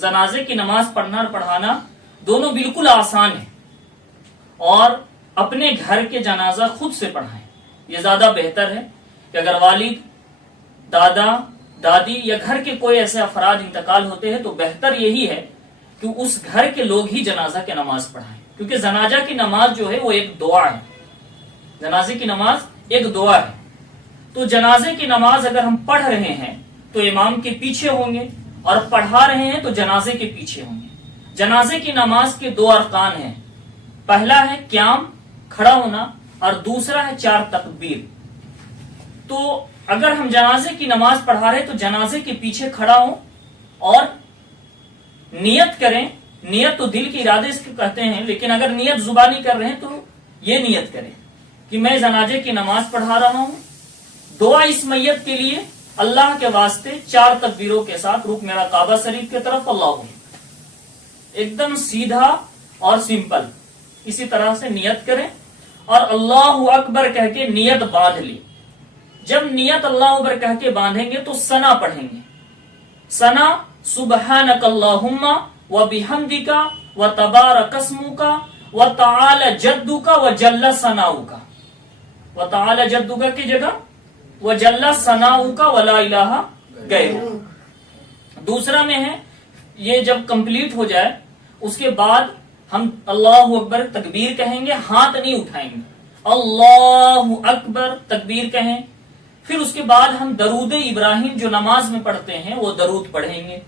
जनाजे की नमाज पढ़ना और पढ़ाना दोनों बिल्कुल आसान है, और अपने घर के जनाजा खुद से पढ़ाएं। ये ज्यादा बेहतर है कि अगर वालिद, दादा, दादी या घर के कोई ऐसे अफराद इंतकाल होते हैं तो बेहतर यही है कि उस घर के लोग ही जनाजा की नमाज पढ़ाएं, क्योंकि जनाजा की नमाज जो है वो एक दुआ है। जनाजे की नमाज एक दुआ है। तो जनाजे की नमाज अगर हम पढ़ रहे हैं तो इमाम के पीछे होंगे, और पढ़ा रहे हैं तो जनाजे के पीछे होंगे। जनाजे की नमाज के दो अरकान हैं, पहला है क़याम, खड़ा होना, और दूसरा है 4 तकबीर। तो अगर हम जनाजे की नमाज पढ़ा रहे तो जनाजे के पीछे खड़ा हो और नियत करें। नियत तो दिल के इरादे से कहते हैं, लेकिन अगर नियत जुबानी कर रहे हैं तो ये नियत करें कि मैं जनाजे की नमाज पढ़ा रहा हूं, दुआ इस मैयत के लिए अल्लाह के वास्ते 4 तकबीरों के साथ, रुख मेरा काबा शरीफ की तरफ, अल्लाह, एकदम सीधा और सिंपल। इसी तरह से नियत करें और अल्लाहु अकबर कह के नियत बांध ली। जब नियत अल्लाहु अकबर कह के बांधेंगे तो सना पढ़ेंगे। सना सुबहानक अल्लाहुम्मा व बिहम्दिका व तबारक अस्मुका व तआला जद्दुका व जल्ला सनाउका। व तआला जद्दुका की जगह व जल्ला सनाउका व ला इलाहा गैरुक। दूसरा में है, ये जब कंप्लीट हो जाए उसके बाद हम अल्लाहु अकबर तकबीर कहेंगे, हाथ नहीं उठाएंगे, अल्लाहु अकबर तकबीर कहें। फिर उसके बाद हम दरूद इब्राहिम जो नमाज में पढ़ते हैं वो दरूद पढ़ेंगे।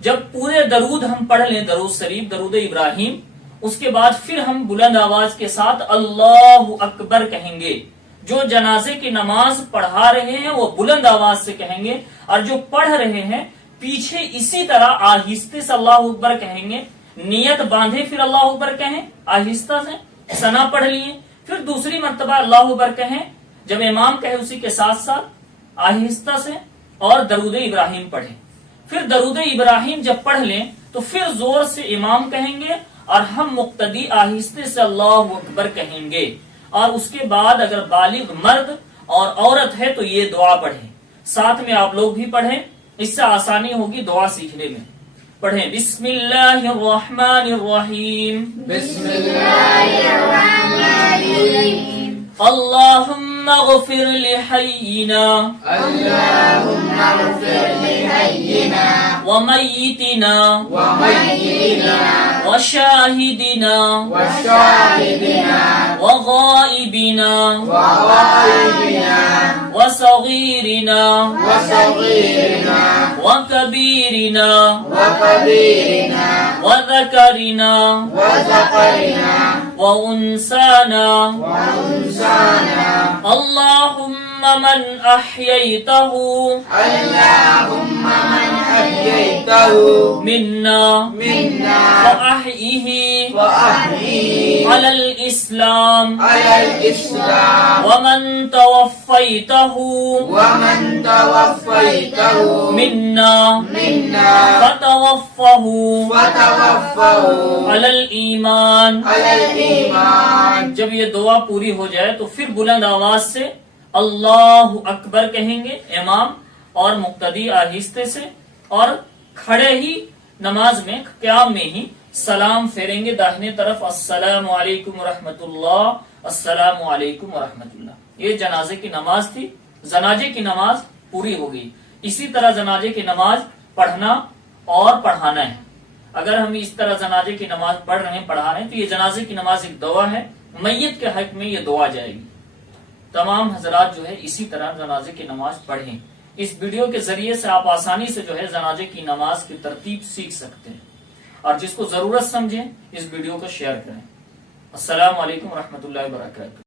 जब पूरे दरूद हम पढ़ लें, दरूद शरीफ, दरूद इब्राहिम, उसके बाद फिर हम बुलंद आवाज के साथ अल्लाहु अकबर कहेंगे। जो जनाजे की नमाज पढ़ा रहे हैं वो बुलंद आवाज से कहेंगे, और जो पढ़ रहे हैं पीछे इसी तरह आहिस्ते से अल्लाहु अकबर कहेंगे। नियत बांधे फिर अल्लाहु अकबर कहें, आहिस्ता से सना पढ़ लिए, फिर दूसरी मर्तबा अल्लाहु अकबर कहें, जब इमाम कहे उसी के साथ साथ आहिस्ता से, और दरूद इब्राहिम पढ़े। फिर दरूद इब्राहिम जब पढ़ लें तो फिर जोर से इमाम कहेंगे और हम मुक्तदी आहिस्ते से अल्लाहु अकबर कहेंगे। और उसके बाद अगर बालिग मर्द और औरत है तो ये दुआ पढ़ें। साथ में आप लोग भी पढ़ें, इससे आसानी होगी दुआ सीखने में। पढ़ें, बिस्मिल्लाहिर्रहमानिर्रहीम, अल्लाहुम्मा गफिर लिहय्यिना, व मय्यितिना, व शाहिदिना, व गाइबिना, व सगीरिना, व कबीरिना, व ज़करिना, व उन्साना, अल्लाहुम्मा मन अह्ययतहु मिन्ना फ़अह्यिही अलल इस्लाम व मन तवफ़्फ़यतहु मिन्ना फ़तवफ़्फ़हु अलल ईमान। जब ये दुआ पूरी हो जाए तो फिर बुलंद आवाज से अल्लाहु अकबर कहेंगे इमाम और मुक्तदी आहिस्ते से, और खड़े ही नमाज में क़याम में ही सलाम फेरेंगे दाहिने तरफ, अस्सलामु अलैकुम रहमतुल्लाह, अस्सलामु अलैकुम रहमतुल्लाह। ये जनाजे की नमाज थी। जनाजे की नमाज पूरी हो गई। इसी तरह जनाजे की नमाज पढ़ना और पढ़ाना है। अगर हम इस तरह जनाजे की नमाज पढ़ रहे हैं, पढ़ा रहे हैं, तो ये जनाजे की नमाज एक दुआ है। मैयत के हक में ये दुआ जाएगी। तमाम हजरात जो है इसी तरह जनाजे की नमाज पढ़ें। इस वीडियो के जरिए से आप आसानी से जो है जनाजे की नमाज की तरतीब सीख सकते हैं, और जिसको जरूरत समझें इस वीडियो को शेयर करें। अस्सलामु अलैकुम रहमतुल्लाहि व बरकातहू।